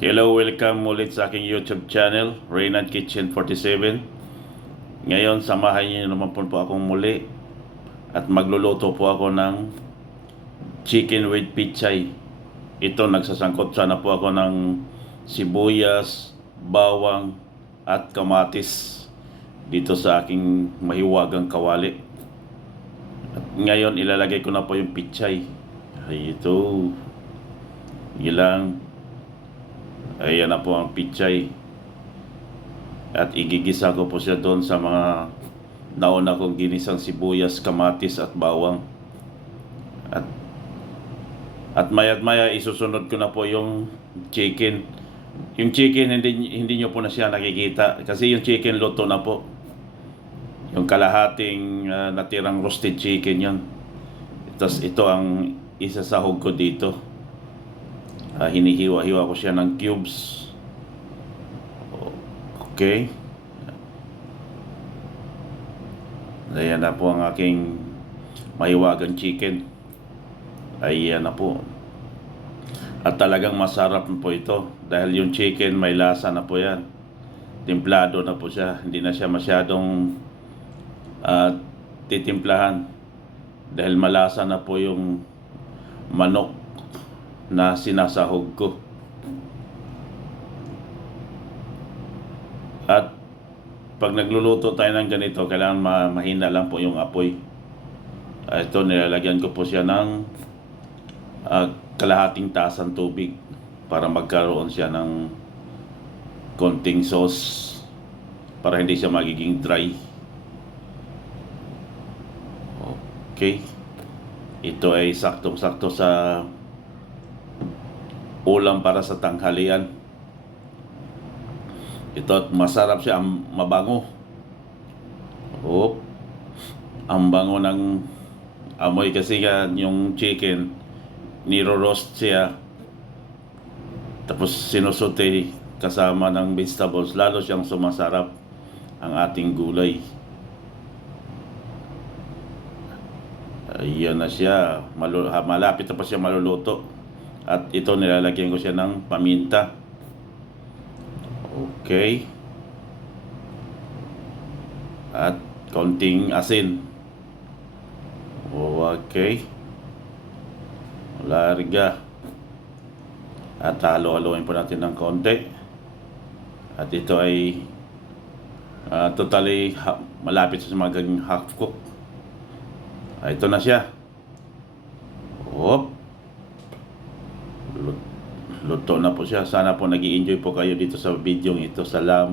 Hello, welcome ulit sa aking YouTube channel, Reynad Kitchen 47. Ngayon, samahan niyo naman po akong muli at magluluto po ako ng chicken with pichay. Ito, nagsasangkot sana po ako ng sibuyas, bawang at kamatis dito sa aking mahiwagang kawali. At ngayon, ilalagay ko na po yung pichay. Ay, ito. Ilang. Ayan na po ang pichay. At igigisa ko po siya doon sa mga nauna kong ginisang sibuyas, kamatis at bawang. At maya't maya isusunod ko na po yung chicken. Yung chicken hindi nyo po na siya nakikita kasi yung chicken luto na po. Yung kalahating natirang roasted chicken yon. Tapos ito ang isasahog ko dito. Hinihiwa-hiwa ko siya ng cubes. Okay. Ayan na po ang aking mahiwagang chicken. Ayan na po. At talagang masarap po ito. Dahil yung chicken may lasa na po yan. Timplado na po siya. Hindi na siya masyadong titimplahan. Dahil malasa na po yung manok na sinasahog ko. At pag nagluluto tayo ng ganito, kailangan mahina lang po yung apoy. Ito, nilalagyan ko po siya ng kalahating tasang tubig para magkaroon siya ng konting sauce para hindi siya magiging dry. Okay. Ito ay saktong-sakto sa ulam para sa tanghalian. Ito at masarap siya, mabango. Ang bango ng amoy kasi yung chicken niro-roast siya. Tapos sinusote kasama ng vegetables, lalo siyang sumasarap ang ating gulay. Ayan na siya, malapit na pa siya maluluto. At ito, nilalagyan ko siya ng paminta. Okay. At konting asin. Okay. Larga. At halo-haloin po natin ng konti. At ito ay totally malapit sa maging half cook. Ito na siya. Luto na po siya. Sana po nag-i-enjoy po kayo dito sa video ito. Salamat.